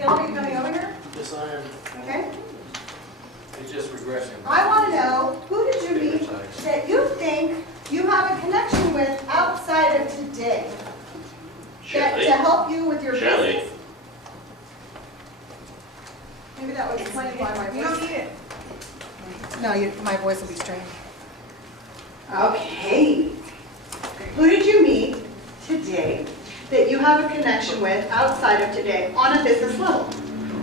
Caleb, are you coming over here? Yes, I am. Okay. It's just regressing. I want to know, who did you meet that you think you have a connection with outside of today? That, to help you with your business? Maybe that would explain why my voice. You don't need it. No, my voice will be strained. Okay. Who did you meet today that you have a connection with outside of today on a business level?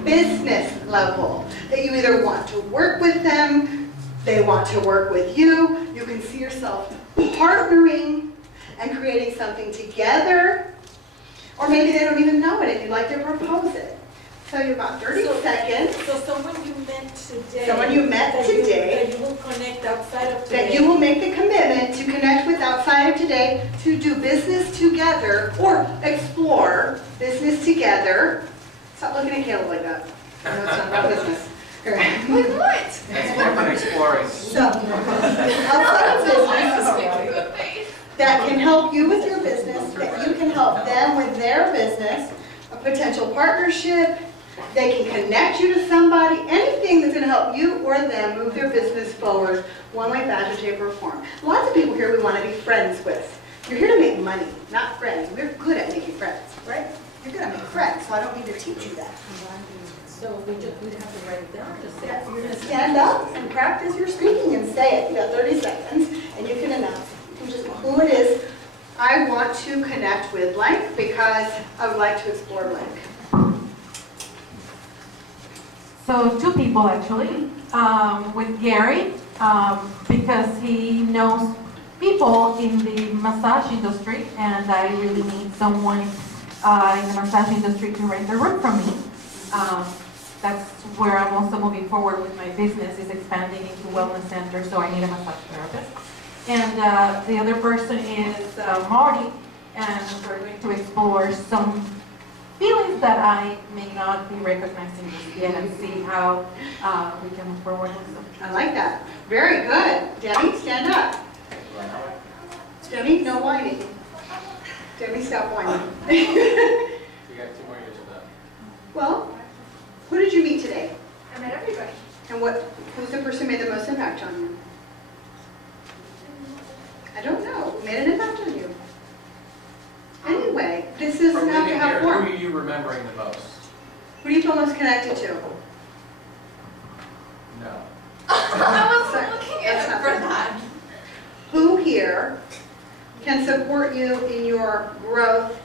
Business level. That you either want to work with them, they want to work with you, you can see yourself partnering and creating something together, or maybe they don't even know it and you'd like to propose it. So you've got 30 seconds. So someone you met today. Someone you met today. That you will connect outside of today. That you will make the commitment to connect with outside of today, to do business together, or explore business together. Stop looking at Caleb like that. I know it's not about business. Like what? That's more than exploring. So, outside of business, that can help you with your business, that you can help them with their business, a potential partnership, they can connect you to somebody, anything that's going to help you or them move their business forward, one way, fashion, shape, or form. Lots of people here we want to be friends with. You're here to make money, not friends. We're good at making friends, right? You're good at making friends, so I don't need to teach you that. So we'd have to write it down, just say. You're going to stand up and practice your speaking and say it. You got 30 seconds, and you can announce who it is. I want to connect with blank because I would like to explore blank. So two people actually, with Gary, because he knows people in the massage industry, and I really need someone in the massage industry to rent a room from me. That's where I'm also moving forward with my business, is expanding into wellness centers, so I need a massage therapist. And the other person is Marty, and we're going to explore some feelings that I may not be recognizing just yet and see how we can move forward with them. I like that. Very good. Debbie, stand up. Debbie, no whining. Debbie, stop whining. You got 2 more years of that. Well, who did you meet today? I met everybody. And who's the person who made the most impact on you? I don't know. Who made an impact on you? Anyway, this is From not to living have here, form. who are you remembering the most? Who do you feel most connected to? No. I wasn't Sorry, looking that's at not it for fair. that. Who here can support you in your growth,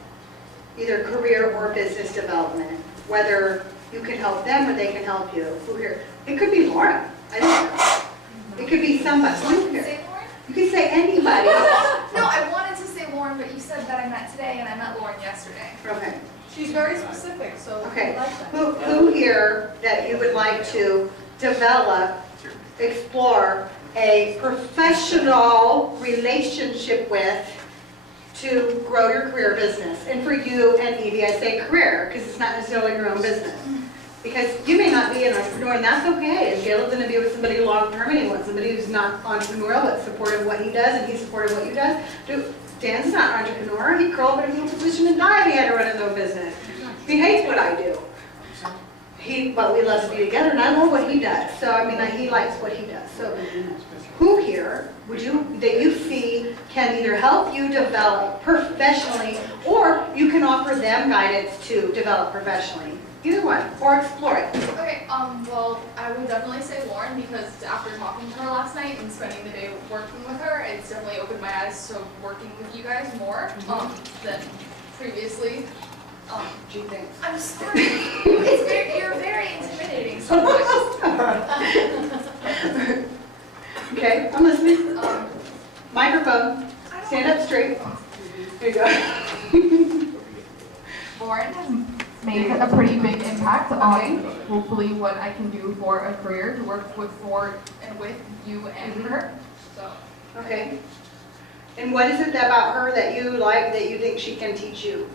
either career or business development? Whether you can help them or they can help you. Who here? It could be Laura. I don't know. It could be somebody. Who here? Say Lauren? You can say anybody. No, I wanted to say Lauren, but you said that I met today and I met Lauren yesterday. Okay. She's very specific, so Okay. I like that. Who here that you would like to develop, explore a professional relationship with to grow your career business? And for you and Evie, I say career because it's not necessarily your own business. Because you may not be an entrepreneur, and that's okay. And Caleb's going to be with somebody long-term, and he wants somebody who's not entrepreneurial but supportive of what he does, and he's supportive of what you does. Dan's not an entrepreneur. He'd curl up in a fetal position and die if he had to run his own business. He hates what I do. But we love to be together, and I love what he does. So, I mean, he likes what he does. So, who here that you see can either help you develop professionally, or you can offer them guidance to develop professionally? Either one, or explore it. Okay, well, I would definitely say Lauren because after talking to her last night and spending the day working with her, it's definitely opened my eyes to working with you guys more than previously. Gee, thanks. I'm sorry. You're very intimidating sometimes. Okay, I'm listening. Microphone. Stand up straight. There you go. Lauren has made a pretty big impact on hopefully what I can do for a career, to work for and with you and her. So Okay. And what is it about her that you like, that you think she can teach you?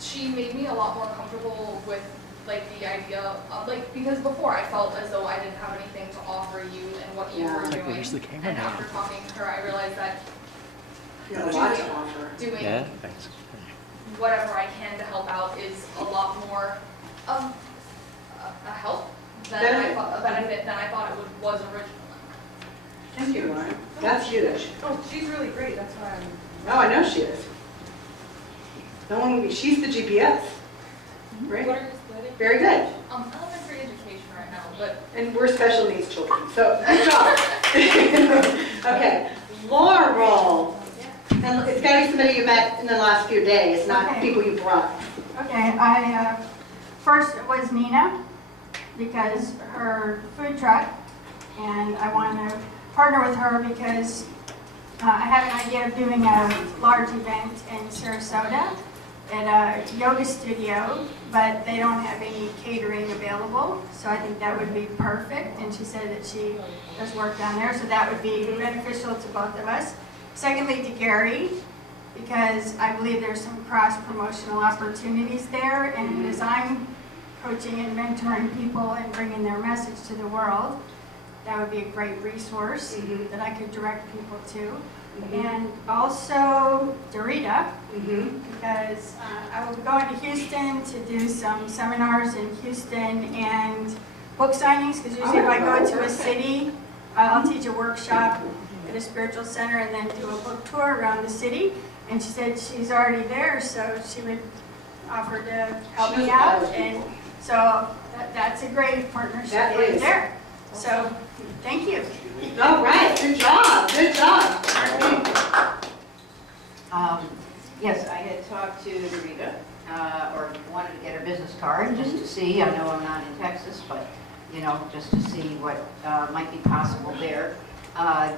She made me a lot more comfortable with like the idea of like, because before I felt as though I didn't have anything to offer you and what you Yeah. were Like, doing. where's the camera And now? after talking to her, I realized that You have a lot to offer. doing Yeah, thanks. whatever I can to help out is a lot more A help than I thought, a benefit than I thought it was originally. Thank you, Lauren. That's huge. Oh, she's really great, that's why I'm. Oh, I know she is. No one, she's the GPS, right? What are you studying? Very good. Elementary education right now, but And we're special needs children, so good job. Okay, Laurel. And it's gotta be somebody you met in the last few days, not Okay. people you brought. Okay, first it was Nina, because her food truck, and I want to partner with her because I have an idea of doing a large event in Sarasota at a yoga studio, but they don't have any catering available, so I think that would be perfect, and she said that she does work down there, so that would be beneficial to both of us. Secondly, to Gary, because I believe there's some cross-promotional opportunities there, and as I'm coaching and mentoring people and bringing their message to the world, that would be a great resource that I could direct people to. And also Dorita, because I will be going to Houston to do some seminars in Houston and book signings, because usually if I go to a city, I'll teach a workshop at a spiritual center and then do a book tour around the city. And she said she's already there, so she would offer to help me out. And so that's a great partnership That right is. there. So, thank you. All right, good job, good job. Yes, I had talked to Rita, or wanted to get her business card, just to see, I know I'm not in Texas, but, you know, just to see what might be possible there.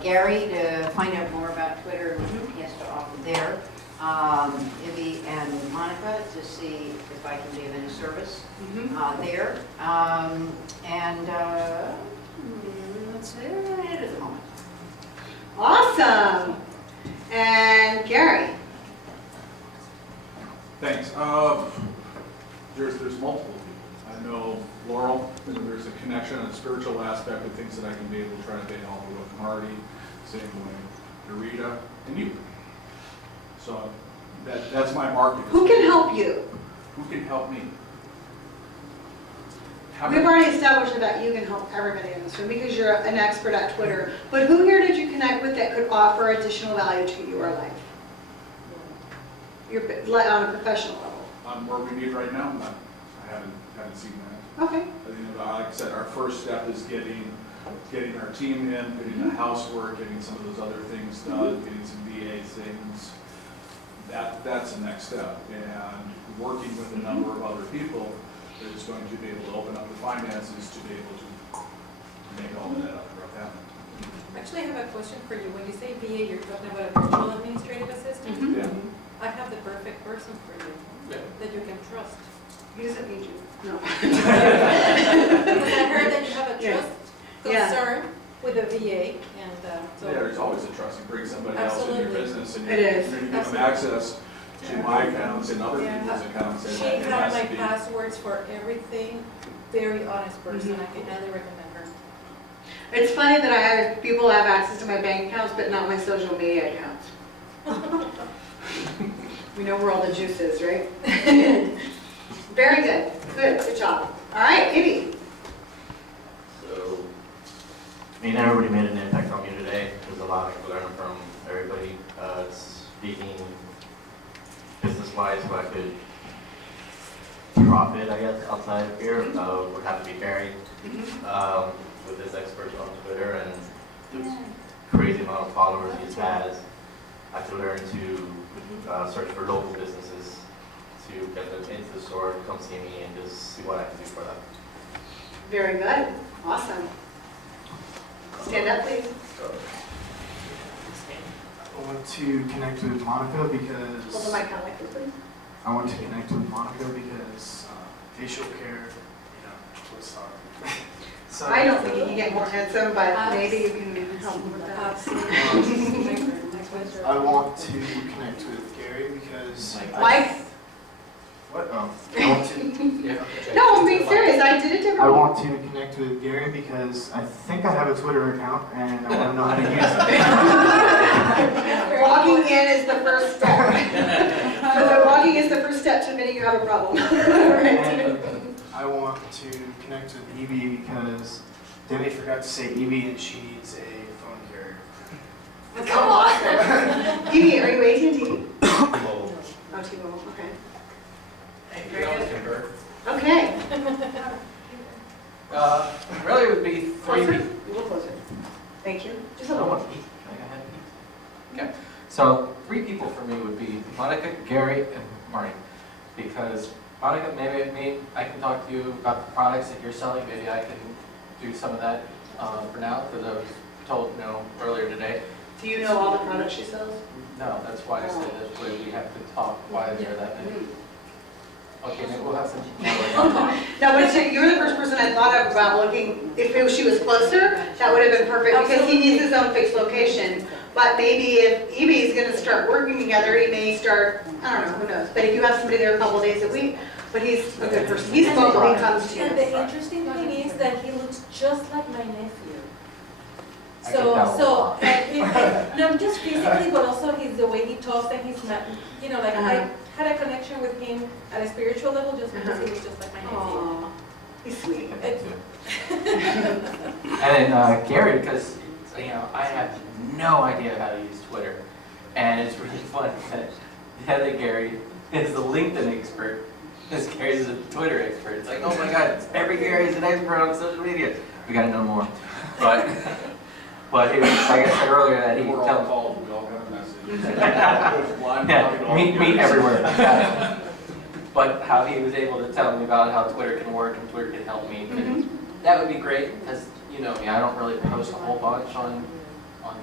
Gary, to find out more about Twitter and what he has to offer there. Ivy and Monica, to see if I can be of any service there. That's it at the moment. Awesome. And Gary. Thanks. There's multiple people. I know Laurel, there's a connection and a spiritual aspect of things that I can be able to try to be helpful with. Marty, same way, Dorita, and you. So that's my market. Who can help you? Who can help me? We've already established that you can help everybody in this room because you're an expert at Twitter. But who here did you connect with that could offer additional value to your life? You're on a professional level. Where we need right now, I haven't seen that. Okay. Like I said, our first step is getting our team in, getting the housework, getting some of those other things done, getting some VA things. That's the next step. And working with a number of other people that is going to be able to open up the finances to be able to make all of that up happen. Actually, I have a question for you. When you say VA, you're talking about a virtual administrative assistant? Yeah. I have the perfect person for you that you can trust. He doesn't need you. No. Because I heard that you have a Yeah. trust Yeah. concern with the VA, and so. Yeah, there's always a trust. You bring somebody else in your Absolutely. business and It is. you're going to give them access to my accounts and other Yeah. people's accounts. And She it had has my to be. passwords for everything. Very honest person. I can highly recommend her. It's funny that I have people have access to my bank accounts, but not my social media accounts. We know where all the juice is, right? Very good. Good job. All right, Ivy. So, I mean, everybody made an impact on me today. There's a lot to learn from everybody. Speaking business-wise, who I could profit, I guess, outside of here would have to be Barry with his experts on Twitter and the crazy amount of followers he has. I could learn to search for local businesses to get them into the store, come see me, and just see what I can do for them. Very good. Awesome. Stand up, please. I want to connect with Monica Hold the because mic out like this, please. I want to connect with Monica because facial care, what's hard. So I don't think you can get more handsome, but maybe you can help him with that. I want to connect with Gary because Mike? What? Oh, I want to. No, I'm being serious. I did it I differently. want to connect with Gary because I think I have a Twitter account and I want to know how to use it. Walking in is the first step. So walking is the first step to admitting you have a problem. Right. And I want to connect with Evie because Debbie forgot to say Evie and she needs a phone carrier. Come on. Evie, are you AT&T? Mobile. Oh, T-Mobile, okay. You can always convert. Okay. Really, it would be three Closer? people. A little closer. Thank you. Just a I little. want Pete. Can I go ahead, Pete? Okay, so 3 people for me would be Monica, Gary, and Marty. Because Monica, maybe I can talk to you about the products that you're selling. Maybe I can do some of that for now, because I was told earlier today. Do you know all the products she sells? No, that's why I said that we have to talk. Why is there that many? Okay, maybe we'll have some. No, but you're the first person I thought of about looking, if she was closer, that would have been perfect, because he needs his own fixed location. But maybe if Evie is gonna start working together, he may start, I don't know, who knows? But if you have somebody there a couple days a week, but he's a good person, he's vocal, he comes to And you. the interesting thing is that he looks just like my nephew. I can tell. No, just physically, but also the way he talks and he's not, like I had a connection with him at a spiritual level just because he was just like my nephew. Aw, he's sweet. And then Gary, because I have no idea how to use Twitter, and it's really fun that the other Gary is the LinkedIn expert. This Gary's a Twitter expert. It's like, oh my God, every Gary's an expert on social media. We got to know more. But he was, like I said earlier, that he We're all tells. called, we all got a message. Yeah, meet everywhere. Yeah. But how he was able to tell me about how Twitter can work and Twitter can help me. And that would be great, because you know me, I don't really post a whole bunch on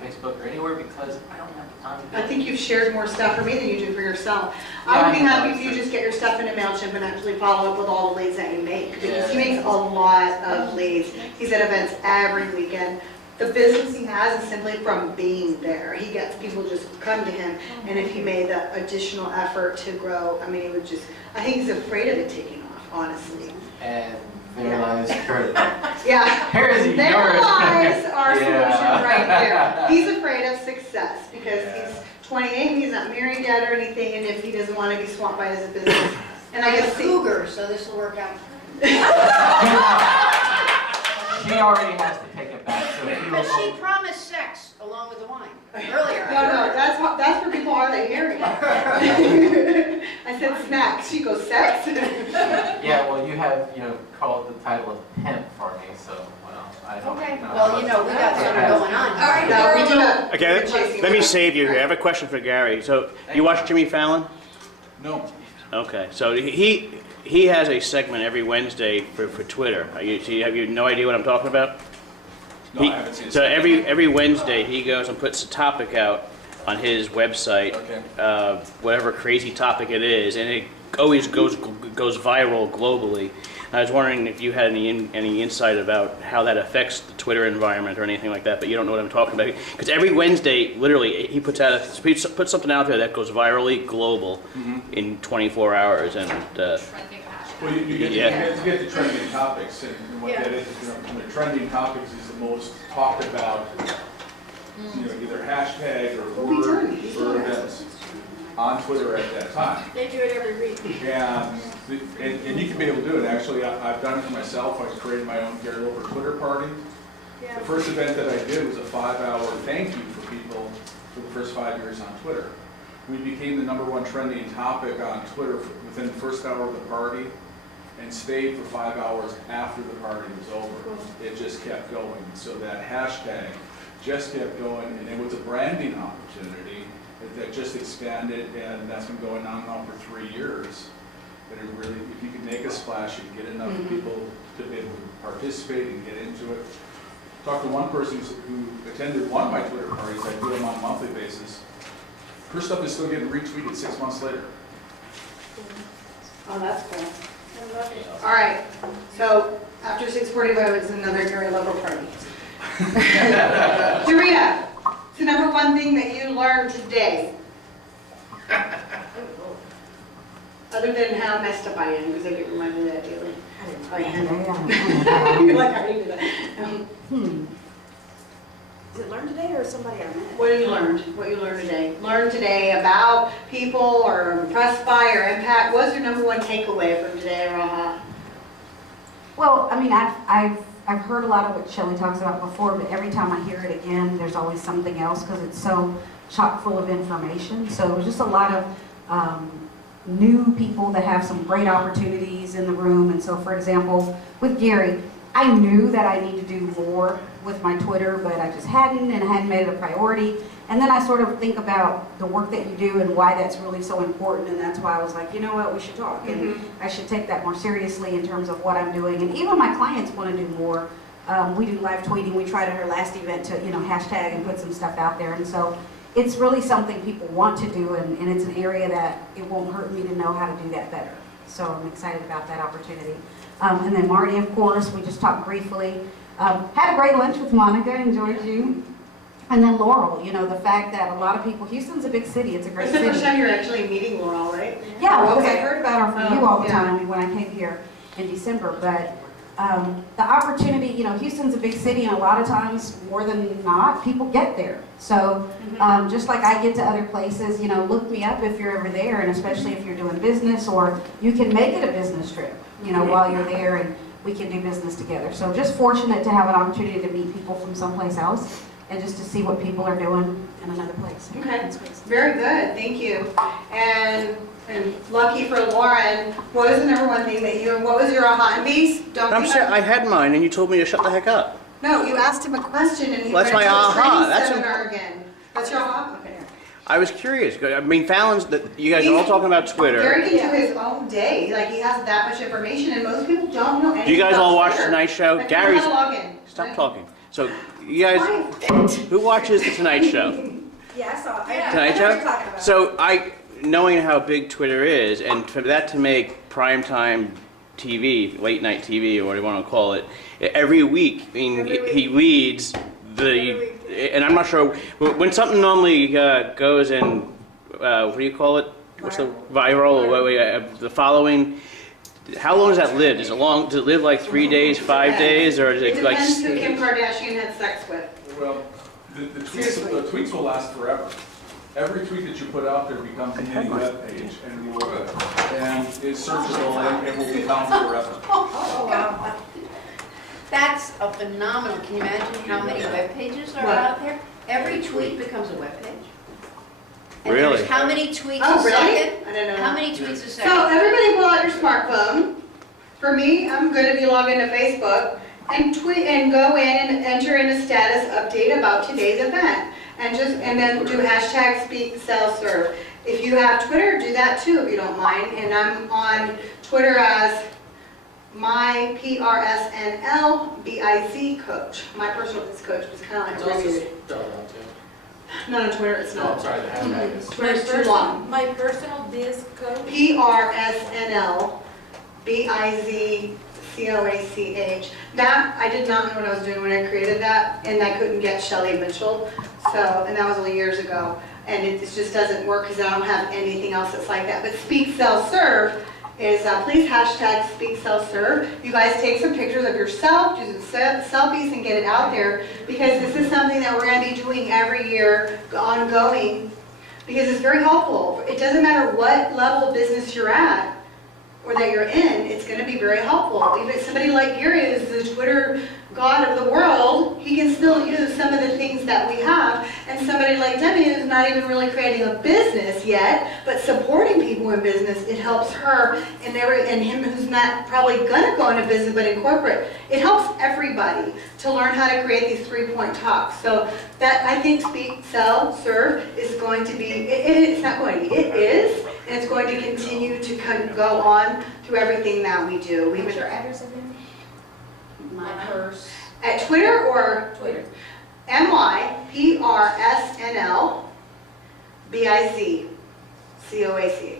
Facebook or anywhere because I don't have the time to do I it. think you've shared more stuff for me than you do for yourself. Yeah, I would be I know. happy if you just get your stuff into MailChimp and actually follow up with all the leads that you make, because he Yeah. makes a lot of leads. He's at events every weekend. The business he has is simply from being there. He gets people just come to him, and if he made the additional effort to grow, I mean, it would just, I think he's afraid of it taking off, honestly. And there lies Kurt. Yeah. Here's There yours. lies our Yeah. solution right there. He's afraid of success because he's 28, he's not married yet or anything, and if he doesn't want to be swamped by his business. And I guess Cougar, so this will work out. She already has to take it back. So if you Because she promised sex along with the wine earlier. No, that's for people already married. I said snacks, she goes sex. Yeah, well, you have called the title of pimp for me, so I don't Okay, know. well, we got something going on. All right, No, we do have. Okay, chasing let me around. save you here. I have a question for Gary. So, you watch Jimmy Fallon? No. Okay, so he has a segment every Wednesday for Twitter. Have you no idea what I'm talking about? No, I haven't seen it. So every Wednesday, he goes and puts a topic out on his website, Okay. whatever crazy topic it is, and it always goes viral globally. I was wondering if you had any insight about how that affects the Twitter environment or anything like that, but you don't know what I'm talking about. Because every Wednesday, literally, he puts something out there that goes virally global in 24 hours, and Trending hashtag. Well, you get the trending topics, and what Yeah. that is, the trending topics is the most talked about, either hashtag or word or events on Twitter at that time. They do it every week. And you can be able to do it. Actually, I've done it for myself. I created my own carryover Twitter party. Yeah. The first event that I did was a 5-hour thank you for people for the first 5 years on Twitter. We became the #1 trending topic on Twitter within the first hour of the party and stayed for 5 hours after the party was over. It just kept going. So that hashtag just kept going, and it was a branding opportunity that just expanded, and that's been going on now for 3 years. But it really, if you can make a splash, you can get enough people to be able to participate and get into it. Talked to one person who attended one of my Twitter parties. I do them on a monthly basis. Her stuff is still getting retweeted 6 months later. Oh, that's cool. All right, so after 6:45, it's another Gary Lover party. Dorita, it's the #1 thing that you learned today. Other than how messed up I am, because I get reminded of that daily. Oh, yeah. You're like, I already did that. Is it learned today or somebody I met? What have you learned? What you learned today? Learned today about people or impressed by or impact? What's your #1 takeaway from today, Raha? I mean, I've heard a lot of what Shelley talks about before, but every time I hear it again, there's always something else because it's so chock full of information. So it was just a lot of new people that have some great opportunities in the room. And so, for example, with Gary, I knew that I need to do more with my Twitter, but I just hadn't, and I hadn't made it a priority. And then I sort of think about the work that you do and why that's really so important, and that's why I was like, you know what, we should talk, and I should take that more seriously in terms of what I'm doing. And even my clients want to do more. We do live tweeting. We tried at our last event to, hashtag and put some stuff out there, and so it's really something people want to do, and it's an area that it won't hurt me to know how to do that better. So I'm excited about that opportunity. And then Marty, of course, we just talked briefly. Had a great lunch with Monica, enjoyed you. And then Laurel, the fact that a lot of people, Houston's a big city, it's a great It's the city. first time you're actually meeting Laurel, right? Yeah, because Okay. I heard about her from you all the Yeah. time when I came here in December. But the opportunity, Houston's a big city, and a lot of times, more than not, people get there. So just like I get to other places, look me up if you're ever there, and especially if you're doing business, or you can make it a business trip, while you're there, and we can do business together. So just fortunate to have an opportunity to meet people from someplace else, and just to see what people are doing in another place. Okay, very good, thank you. And lucky for Lauren, what was the number one thing that what was your aha? And these, don't I'm be sorry, I had mine and you told me to shut the heck up. No, you asked him a question and he Well, went that's to my a aha. training That's seminar again. That's your aha? Okay. I was curious. I mean, Fallon's, you guys are all talking about Twitter. Gary can do his own day, like he has that much information and most people don't know anything Do you guys all about watch Twitter. Tonight Show? Like, Gary's, how to log in. stop talking. So you guys, who watches the Tonight Show? Yeah, I saw it. Tonight Show? So knowing how big Twitter is, and for that to make primetime TV, late night TV, or what you want to call it, every week, I mean, he leads the, and I'm not sure, when something normally goes in, what do you call it? What's the viral, or the following? How long does that live? Does it live like 3 days, 5 days, or is It it like? depends who Kim Kardashian had sex with. Well, the tweets will last forever. Every tweet that you put out there becomes a mini web page, and it's searchable and it will be found forever. Oh, wow. That's a phenomenal. Can you imagine how many web pages are out there? Every tweet becomes a web page. And Really? there's how many tweets Oh, a really? second? I don't know. How many tweets a second? So everybody pull out your smartphone. For me, I'm good if you log into Facebook and tweet and go in and enter in a status update about today's event. And then do hashtag speak, sell, serve. If you have Twitter, do that too if you don't mind. And I'm on Twitter as my PRSNL BIZ coach. My personal biz coach was kind of like abbreviated. Not on Twitter, it's No, not. I'm sorry, the hashtag is. Twitter's too long. My personal biz code. PRSNL BIZ COACH. That, I did not know what I was doing when I created that, and I couldn't get Shelley Mitchell. So, and that was only years ago. And it just doesn't work because I don't have anything else that's like that. But Speak, Sell, Serve is, please hashtag Speak, Sell, Serve. You guys take some pictures of yourself, do some selfies and get it out there, because this is something that we're going to be doing every year, ongoing, because it's very helpful. It doesn't matter what level of business you're at or that you're in, it's going to be very helpful. Even somebody like Gary is the Twitter god of the world, he can still use some of the things that we have. And somebody like Debbie who's not even really creating a business yet, but supporting people in business, it helps her and him who's not probably going to go into business but in corporate. It helps everybody to learn how to create these 3-point talks. So that, I think, Speak, Sell, Serve is going to be, it's not going to be, it is, and it's going to continue to go on through everything that we do. What's your address again? My purse. At Twitter or? Twitter. MyPRSNL BIZ COACH. You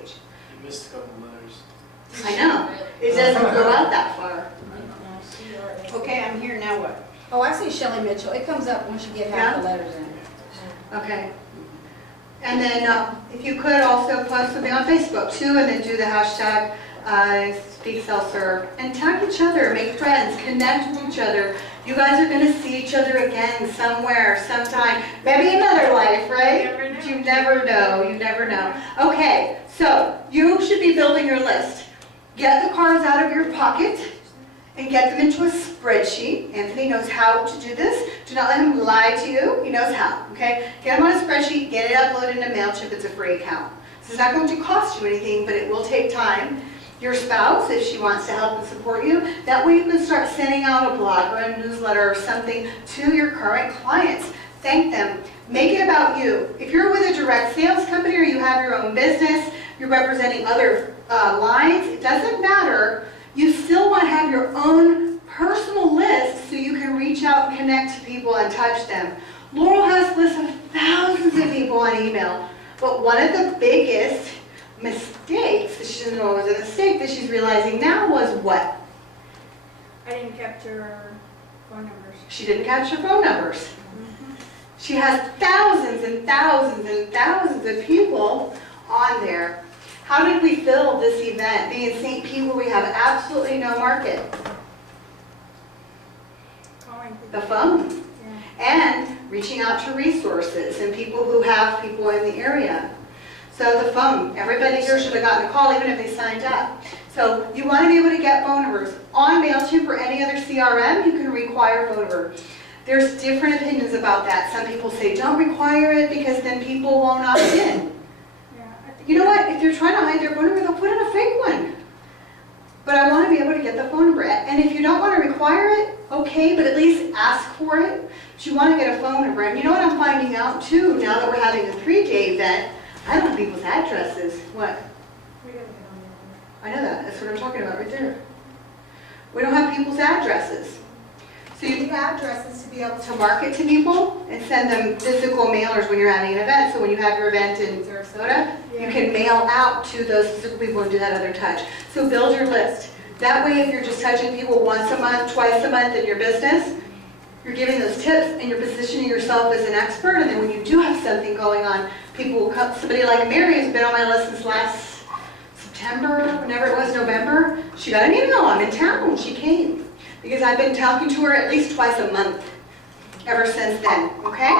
missed a couple letters. I know. It doesn't go out that far. Okay, I'm here, now what? Oh, I see Shelley Mitchell. It comes up once you get half the letters in. Okay. And then if you could also post something on Facebook too, and then do the hashtag Speak, Sell, Serve, and tag each other, make friends, connect with each other. You guys are going to see each other again somewhere, sometime, maybe another life, right? You never know. You never know. Okay, so you should be building your list. Get the cards out of your pocket and get them into a spreadsheet. Anthony knows how to do this. Do not let him lie to you. He knows how, okay? Get them on a spreadsheet, get it uploaded into MailChimp. It's a free account. This is not going to cost you anything, but it will take time. Your spouse, if she wants to help and support you, that way you can start sending out a blog or a newsletter or something to your current clients. Thank them. Make it about you. If you're with a direct sales company or you have your own business, you're representing other lines, it doesn't matter. You still want to have your own personal list so you can reach out and connect to people and touch them. Laurel has lists of thousands of people on email, but one of the biggest mistakes, that she doesn't know it was a mistake, that she's realizing now was what? I didn't capture phone numbers. She didn't capture phone numbers. She has thousands and thousands and thousands of people on there. How did we fill this event? Being St. Pete, where we have absolutely no market. Calling people. The phone. And reaching out to resources and people who have people in the area. So the phone. Everybody here should have gotten a call even if they signed up. So you want to be able to get phone numbers. On MailChimp or any other CRM, you can require phone number. There's different opinions about that. Some people say don't require it because then people won't opt in. You know what? If they're trying to hide their phone number, they'll put in a fake one. But I want to be able to get the phone number. And if you don't want to require it, okay, but at least ask for it. But you want to get a phone number. And you know what I'm finding out too, now that we're having a 3-day event, I don't have people's addresses. What? I know that. That's what I'm talking about right there. We don't have people's addresses. So you need addresses to be able to market to people and send them physical mailers when you're having an event. So when you have your event in Sarasota, you can mail out to those physical people and do that other touch. So build your list. That way, if you're just touching people once a month, twice a month in your business, you're giving those tips and you're positioning yourself as an expert. And then when you do have something going on, people will come. Somebody like Mary has been on my list since last September, whenever it was, November. She got an email. I'm in town. She came. Because I've been talking to her at least twice a month ever since then, okay?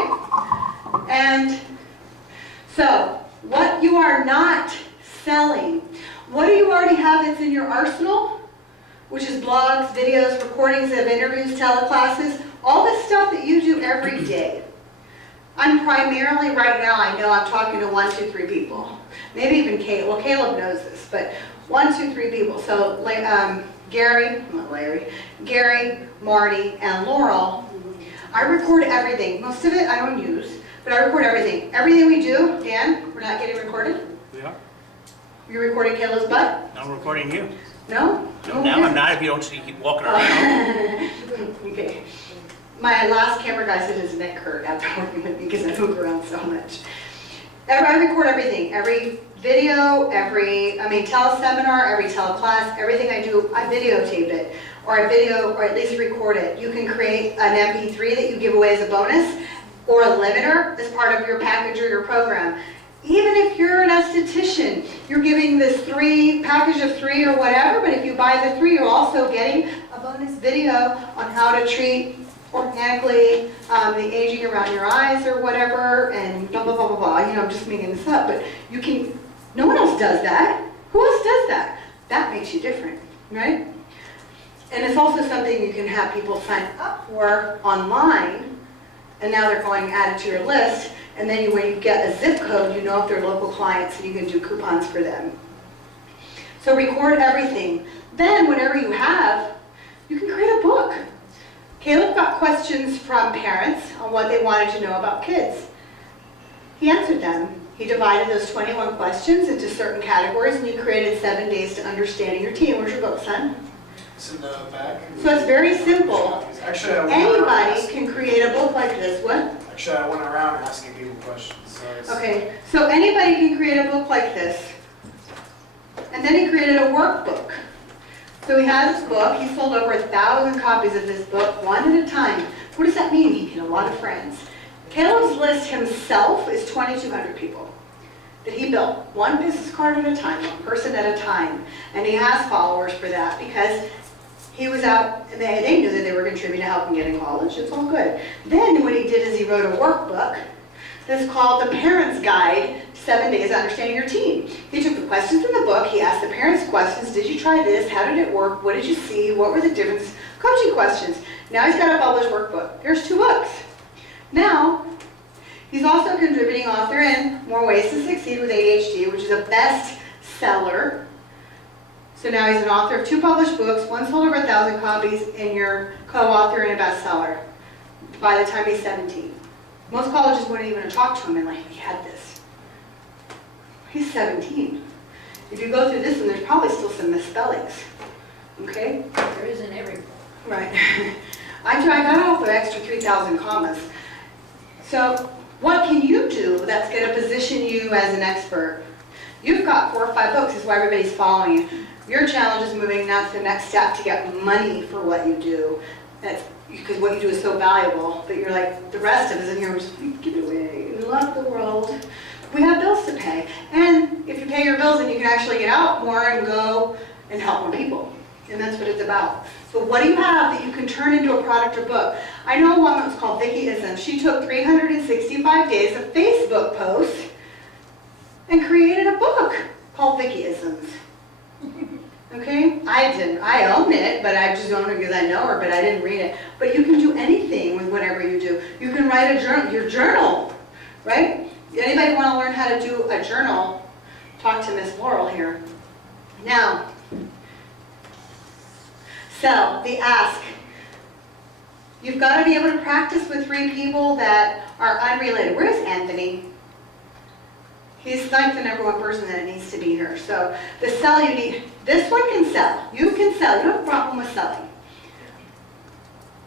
And so, what you are not selling, what do you already have that's in your arsenal? Which is blogs, videos, recordings of interviews, teleclasses, all the stuff that you do every day. I'm primarily, right now, I know I'm talking to 1, 2, 3 people. Maybe even Caleb. Well, Caleb knows this, but 1, 2, 3 people. So, Gary, Marty, and Laurel. I record everything. Most of it I don't use, but I record everything. Everything we do, Dan, we're not getting recorded? We are. You're recording Caleb's butt? I'm recording you. No? No, now I'm not if you don't see keep walking around. Okay. My last camera guy said his neck hurt after working with me because I move around so much. I record everything. Every video, teleseminar, every teleclass, everything I do, I videotape it, or at least record it. You can create an MP3 that you give away as a bonus, or a limiter as part of your package or your program. Even if you're an esthetician, you're giving this package of 3 or whatever, but if you buy the 3, you're also getting a bonus video on how to treat organically the aging around your eyes or whatever, and blah, blah, blah, blah, blah. I'm just making this up, but you can. No one else does that. Who else does that? That makes you different, right? And it's also something you can have people sign up for online, and now they're going added to your list, and then when you get a zip code, you know if they're local clients, and you can do coupons for them. So record everything. Then, whatever you have, you can create a book. Caleb got questions from parents on what they wanted to know about kids. He answered them. He divided those 21 questions into certain categories, and he created 7 days to understanding your teen. Where's your book, son? It's in the back. So it's very simple. Actually, Anybody can create a book like this. What? Actually, I went around asking people questions. So Okay, so anybody can create a book like this. And then he created a workbook. So he has this book. He sold over 1,000 copies of this book, one at a time. What does that mean? He had a lot of friends. Caleb's list himself is 2,200 people that he built, one business card at a time, one person at a time. And he has followers for that because he was out, and they knew that they were contributing to help him get in college. It's all good. Then what he did is he wrote a workbook that's called The Parent's Guide, 7 Days of Understanding Your Teen. He took the questions in the book, he asked the parents questions, did you try this, how did it work, what did you see, what were the differences, coaching questions. Now he's got a published workbook. There's 2 books. Now, he's also a contributing author in More Ways to Succeed with ADHD, which is a bestseller. So now he's an author of 2 published books, one sold over 1,000 copies, and you're co-author in a bestseller by the time he's 17. Most colleges wouldn't even talk to him and like, he had this. He's 17. If you go through this one, there's probably still some misspellings. Okay? There is in every book. Right. I got off with extra 3,000 commas. So what can you do that's going to position you as an expert? You've got 4 or 5 books. This is why everybody's following you. Your challenge is moving now to the next step to get money for what you do. That's because what you do is so valuable. But you're like, the rest of us in here, we're just give it away. We love the world. We have bills to pay. And if you pay your bills, then you can actually get out more and go and help more people. And that's what it's about. So what do you have that you can turn into a product or book? I know one that was called Vickyism. She took 365 days of Facebook posts and created a book called Vickyisms. Okay? I didn't. I own it, but I just own it because I know her, but I didn't read it. But you can do anything with whatever you do. You can write a journal, your journal, right? Anybody want to learn how to do a journal, talk to Miss Laurel here. Now, sell, the ask. You've got to be able to practice with 3 people that are unrelated. Where's Anthony? He's like the #1 person that needs to be here. So the sell you need, this one can sell. You can sell. You don't have a problem with selling.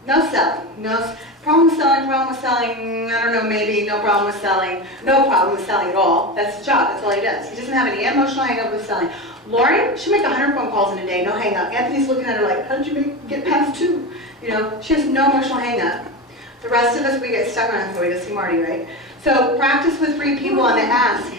No selling. No problem with selling, I don't know, maybe no problem with selling. No problem with selling at all. That's his job. That's all he does. He doesn't have any emotional hang up with selling. Lauren, she make 100 phone calls in a day, no hang up. Anthony's looking at her like, how did you get past 2? You know, she has no emotional hang up. The rest of us, we get stuck on it, so we go see Marty, right? So practice with 3 people on the ask.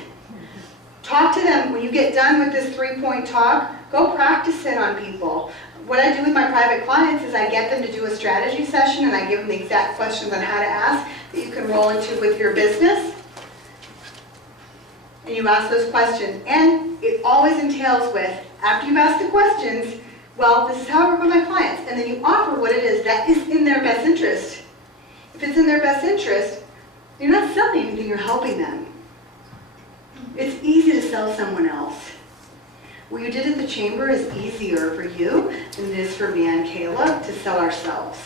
Talk to them. When you get done with this 3-point talk, go practice it on people. What I do with my private clients is I get them to do a strategy session and I give them the exact questions on how to ask that you can roll into with your business. And you ask those questions. And it always entails with, after you've asked the questions, well, this is how I work with my clients. And then you offer what it is that is in their best interest. If it's in their best interest, you're not selling anything, you're helping them. It's easy to sell someone else. What you did at the chamber is easier for you than it is for me and Kayla to sell ourselves.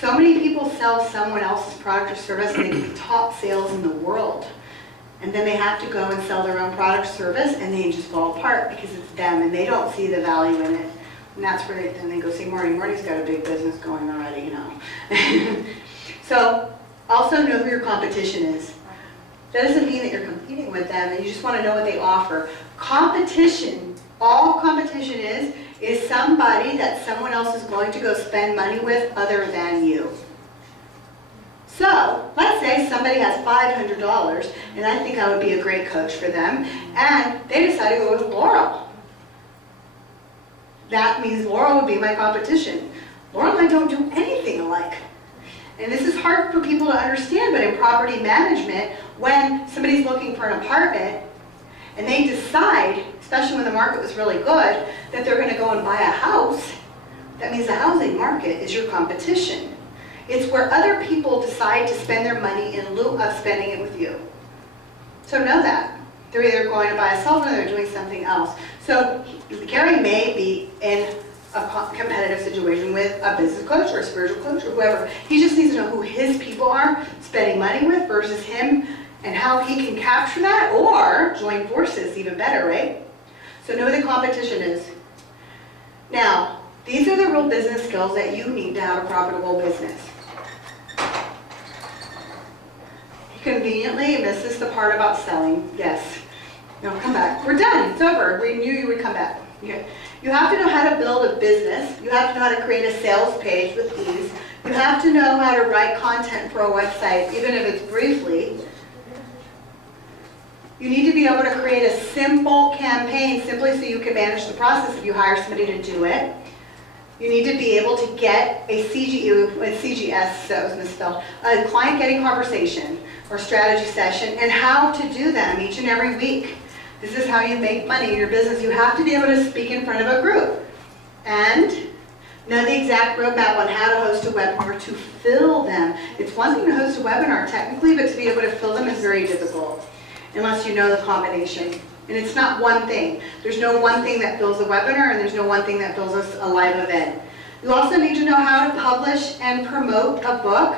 So many people sell someone else's product or service and they get top sales in the world. And then they have to go and sell their own product or service and they just fall apart because it's them and they don't see the value in it. And that's where then they go see Marty. Marty's got a big business going already, you know. So also know who your competition is. That doesn't mean that you're competing with them and you just want to know what they offer. Competition, all competition is somebody that someone else is going to go spend money with other than you. So, let's say somebody has $500 and I think I would be a great coach for them and they decide to go with Laurel. That means Laurel would be my competition. Laurel and I don't do anything alike. And this is hard for people to understand, but in property management, when somebody's looking for an apartment and they decide, especially when the market was really good, that they're going to go and buy a house, that means the housing market is your competition. It's where other people decide to spend their money in lieu of spending it with you. So know that. They're either going to buy a cell phone or they're doing something else. So Gary may be in a competitive situation with a business coach or a spiritual coach or whoever. He just needs to know who his people are spending money with versus him and how he can capture that or join forces, even better, right? So know who the competition is. Now, these are the real business skills that you need to have a profitable business. Conveniently, and this is the part about selling, yes. No, come back. We're done. It's over. We knew you would come back. Okay. You have to know how to build a business. You have to know how to create a sales page with ease. You have to know how to write content for a website, even if it's briefly. You need to be able to create a simple campaign simply so you can manage the process if you hire somebody to do it. You need to be able to get a CGS, so it was misspelled, a client getting conversation or strategy session, and how to do them each and every week. This is how you make money in your business. You have to be able to speak in front of a group and know the exact roadmap on how to host a webinar to fill them. It's one thing to host a webinar technically, but to be able to fill them is very difficult unless you know the combination. And it's not one thing. There's no one thing that fills a webinar, and there's no one thing that fills a live event. You also need to know how to publish and promote a book